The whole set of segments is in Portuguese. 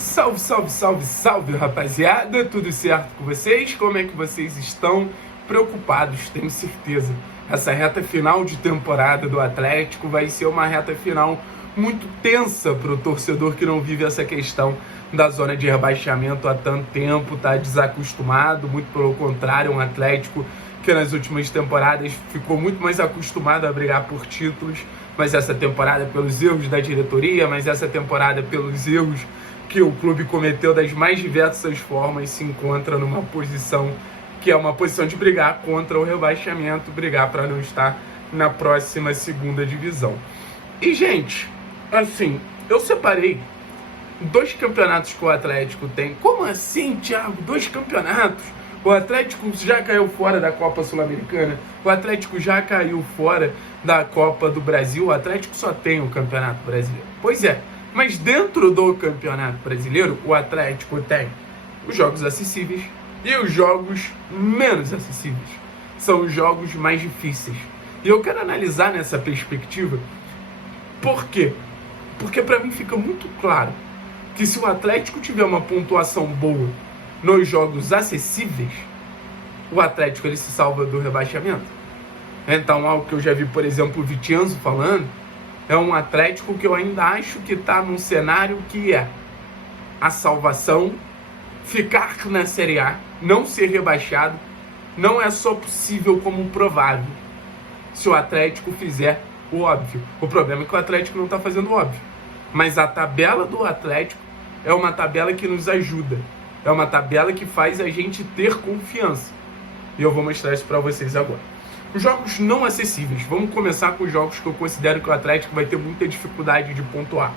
Salve, salve, salve, salve, rapaziada! Tudo certo com vocês? Como é que vocês estão? Preocupados, tenho certeza. Essa reta final de temporada do Atlético vai ser uma reta final muito tensa para o torcedor que não vive essa questão da zona de rebaixamento há tanto tempo, tá desacostumado, muito pelo contrário, um Atlético que nas últimas temporadas ficou muito mais acostumado a brigar por títulos, mas essa temporada pelos erros da diretoria, mas essa temporada pelos erros que o clube cometeu das mais diversas formas, se encontra numa posição que é uma posição de brigar contra o rebaixamento, brigar para não estar na próxima segunda divisão. E, gente, assim, eu separei 2 campeonatos que o Atlético tem. Como assim, Thiago? 2 campeonatos? O Atlético já caiu fora da Copa Sul-Americana, o Atlético já caiu fora da Copa do Brasil, o Atlético só tem o Campeonato Brasileiro. Pois é, mas dentro do Campeonato Brasileiro, o Atlético tem os jogos acessíveis e os jogos menos acessíveis. São os jogos mais difíceis. E eu quero analisar nessa perspectiva. Por quê? Porque para mim fica muito claro que se o Atlético tiver uma pontuação boa nos jogos acessíveis, o Atlético ele se salva do rebaixamento. Então, algo que eu já vi, por exemplo, o Vicenzo falando, é um Atlético que eu ainda acho que está num cenário que é a salvação, ficar na Série A, não ser rebaixado, não é só possível como provável, se o Atlético fizer o óbvio. O problema é que o Atlético não está fazendo o óbvio. Mas a tabela do Atlético é uma tabela que nos ajuda. É uma tabela que faz a gente ter confiança. E eu vou mostrar isso para vocês agora. Os jogos não acessíveis. Vamos começar com os jogos que eu considero que o Atlético vai ter muita dificuldade de pontuar.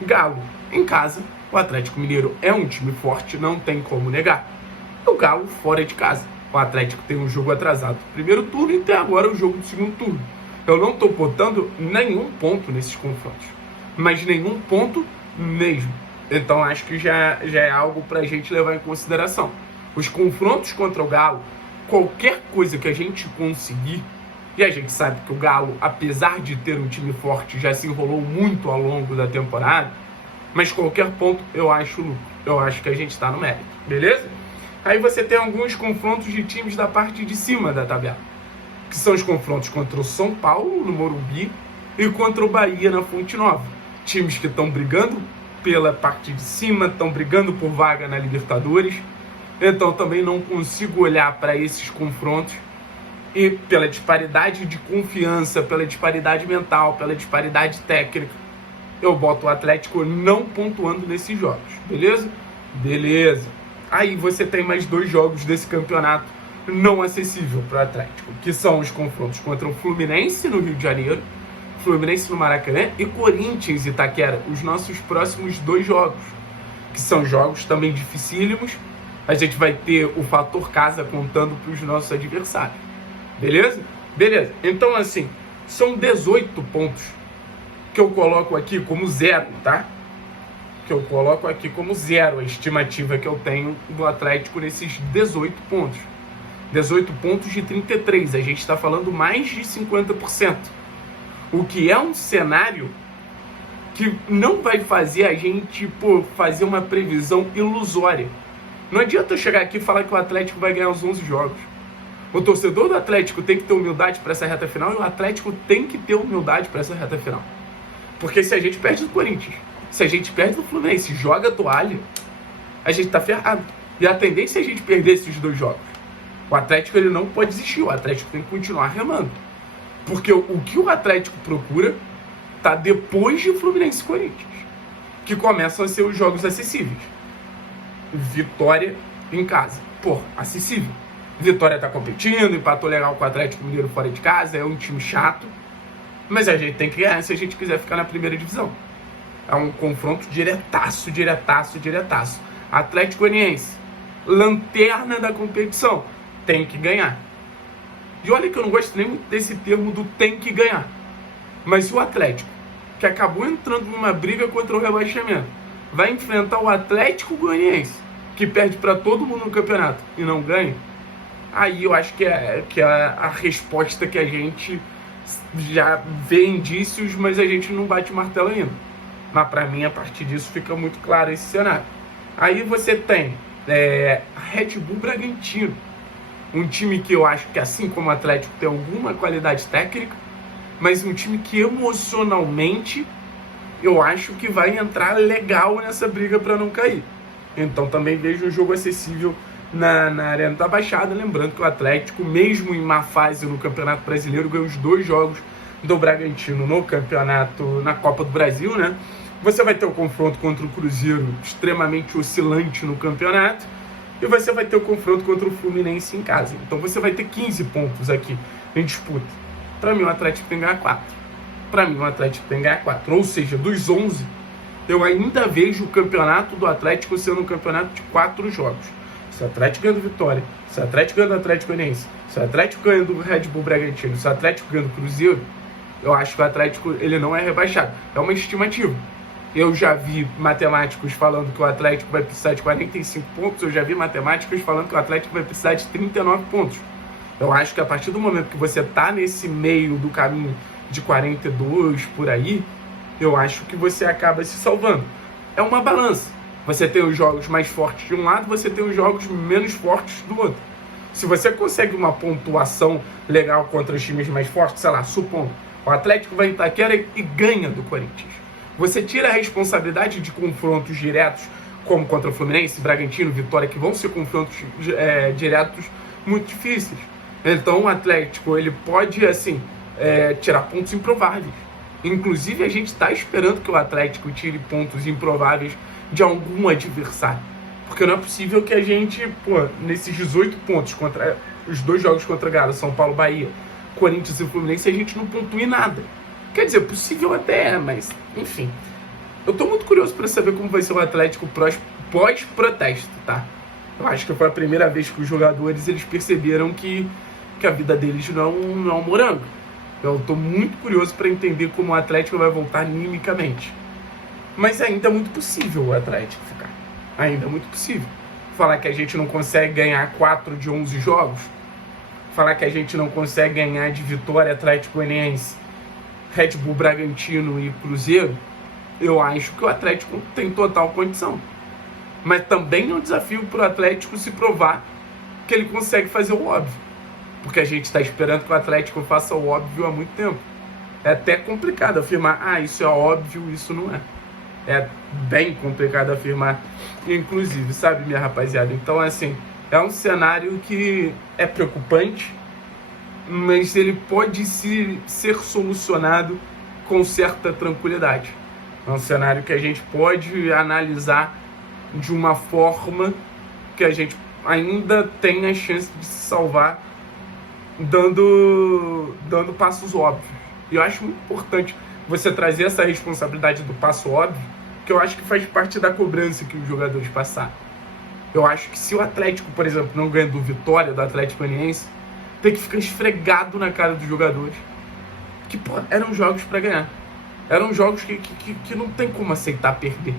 Galo, em casa. O Atlético Mineiro é um time forte, não tem como negar. O Galo, fora de casa. O Atlético tem um jogo atrasado do primeiro turno e até agora o jogo do segundo turno. Eu não estou botando nenhum ponto nesses confrontos. Mas nenhum ponto mesmo. Então acho que já é algo para a gente levar em consideração. Os confrontos contra o Galo, qualquer coisa que a gente conseguir, e a gente sabe que o Galo, apesar de ter um time forte, já se enrolou muito ao longo da temporada, mas qualquer ponto eu acho lucro. Eu acho que a gente está no mérito, beleza? Aí você tem alguns confrontos de times da parte de cima da tabela, que são os confrontos contra o São Paulo, no Morumbi, e contra o Bahia, na Fonte Nova. Times que estão brigando pela parte de cima, estão brigando por vaga na Libertadores. Então também não consigo olhar para esses confrontos e pela disparidade de confiança, pela disparidade mental, pela disparidade técnica, eu boto o Atlético não pontuando nesses jogos, beleza? Beleza. Aí você tem mais 2 jogos desse campeonato não acessível para o Atlético, que são os confrontos contra o Fluminense no Rio de Janeiro, Fluminense no Maracanã e Corinthians e Itaquera, os nossos próximos 2 jogos, que são jogos também dificílimos. A gente vai ter o fator casa contando para os nossos adversários, beleza? Beleza, então assim, são 18 pontos que eu coloco aqui como 0, tá? Que eu coloco aqui como 0 a estimativa que eu tenho do Atlético nesses 18 pontos. 18 pontos de 33, a gente está falando mais de 50%. O que é um cenário que não vai fazer a gente fazer uma previsão ilusória. Não adianta eu chegar aqui e falar que o Atlético vai ganhar os 11 jogos. O torcedor do Atlético tem que ter humildade para essa reta final e o Atlético tem que ter humildade para essa reta final. Porque se a gente perde do Corinthians, se a gente perde do Fluminense, joga a toalha, a gente tá ferrado. E a tendência é a gente perder esses 2 jogos. O Atlético ele não pode desistir, o Atlético tem que continuar remando. Porque o que o Atlético procura tá depois de Fluminense e Corinthians, que começam a ser os jogos acessíveis. Vitória em casa. Acessível. Vitória tá competindo, empatou legal com o Atlético Mineiro fora de casa, é um time chato, mas a gente tem que ganhar se a gente quiser ficar na primeira divisão. É um confronto diretaço. Atlético Goianiense, lanterna da competição, tem que ganhar. E olha que eu não gosto nem desse termo do tem que ganhar. Mas o Atlético, que acabou entrando numa briga contra o rebaixamento, vai enfrentar o Atlético Goianiense, que perde para todo mundo no campeonato e não ganha. Aí eu acho que é a resposta que a gente já vê indícios, mas a gente não bate martelo ainda. Mas para mim, a partir disso, fica muito claro esse cenário. Aí você tem a Red Bull Bragantino, um time que eu acho que, assim como o Atlético, tem alguma qualidade técnica, mas um time que emocionalmente eu acho que vai entrar legal nessa briga para não cair. Então também vejo um jogo acessível na Arena da Baixada, lembrando que o Atlético, mesmo em má fase no Campeonato Brasileiro, ganhou os 2 jogos do Bragantino no campeonato, na Copa do Brasil, né? Você vai ter o confronto contra o Cruzeiro, extremamente oscilante no campeonato, e você vai ter o confronto contra o Fluminense em casa. Então você vai ter 15 pontos aqui em disputa. Para mim, o Atlético tem que ganhar 4. Para mim, o Atlético tem que ganhar 4. Ou seja, dos 11, eu ainda vejo o campeonato do Atlético sendo um campeonato de 4 jogos. Se o Atlético ganha do Vitória, se o Atlético ganha do Atlético Goianiense, se o Atlético ganha do Red Bull Bragantino, se o Atlético ganha do Cruzeiro, eu acho que o Atlético ele não é rebaixado. É uma estimativa. Eu já vi matemáticos falando que o Atlético vai precisar de 45 pontos, eu já vi matemáticos falando que o Atlético vai precisar de 39 pontos. Eu acho que a partir do momento que você está nesse meio do caminho de 42 por aí, eu acho que você acaba se salvando. É uma balança. Você tem os jogos mais fortes de um lado, você tem os jogos menos fortes do outro. Se você consegue uma pontuação legal contra os times mais fortes, sei lá, supondo, o Atlético vai em Itaquera e ganha do Corinthians. Você tira a responsabilidade de confrontos diretos, como contra o Fluminense, Bragantino, Vitória, que vão ser confrontos diretos muito difíceis. Então o Atlético ele pode assim tirar pontos improváveis. Inclusive a gente está esperando que o Atlético tire pontos improváveis de algum adversário. Porque não é possível que a gente, nesses 18 pontos contra os 2 jogos contra a Galo, São Paulo, Bahia, Corinthians e Fluminense, a gente não pontue nada. Quer dizer, possível até é, mas enfim. Eu tô muito curioso para saber como vai ser o Atlético pós-protesto, tá? Eu acho que foi a primeira vez que os jogadores eles perceberam que a vida deles não é um morango. Eu tô muito curioso para entender como o Atlético vai voltar animicamente. Mas ainda é muito possível o Atlético ficar. Ainda é muito possível. Falar que a gente não consegue ganhar 4 de 11 jogos. Falar que a gente não consegue ganhar de Vitória, Atlético Goianiense, Red Bull Bragantino e Cruzeiro. Eu acho que o Atlético tem total condição. Mas também é um desafio para o Atlético se provar que ele consegue fazer o óbvio. Porque a gente está esperando que o Atlético faça o óbvio há muito tempo. É até complicado afirmar, isso é óbvio, isso não é. É bem complicado afirmar, inclusive, sabe, minha rapaziada? Então, assim, é um cenário que é preocupante, mas ele pode ser solucionado com certa tranquilidade. É um cenário que a gente pode analisar de uma forma que a gente ainda tem a chance de se salvar dando passos óbvios. E eu acho muito importante você trazer essa responsabilidade do passo óbvio, que eu acho que faz parte da cobrança que os jogadores passaram. Eu acho que se o Atlético, por exemplo, não ganha do Vitória, do Atlético Goianiense, tem que ficar esfregado na cara dos jogadores que eram jogos para ganhar. Eram jogos que não tem como aceitar perder.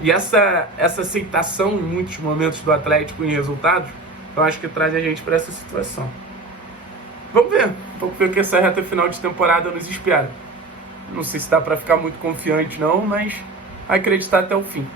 E essa aceitação em muitos momentos do Atlético em resultados, eu acho que traz a gente para essa situação. Vamos ver o que essa reta final de temporada nos espera. Não sei se dá para ficar muito confiante não, mas acreditar até o fim.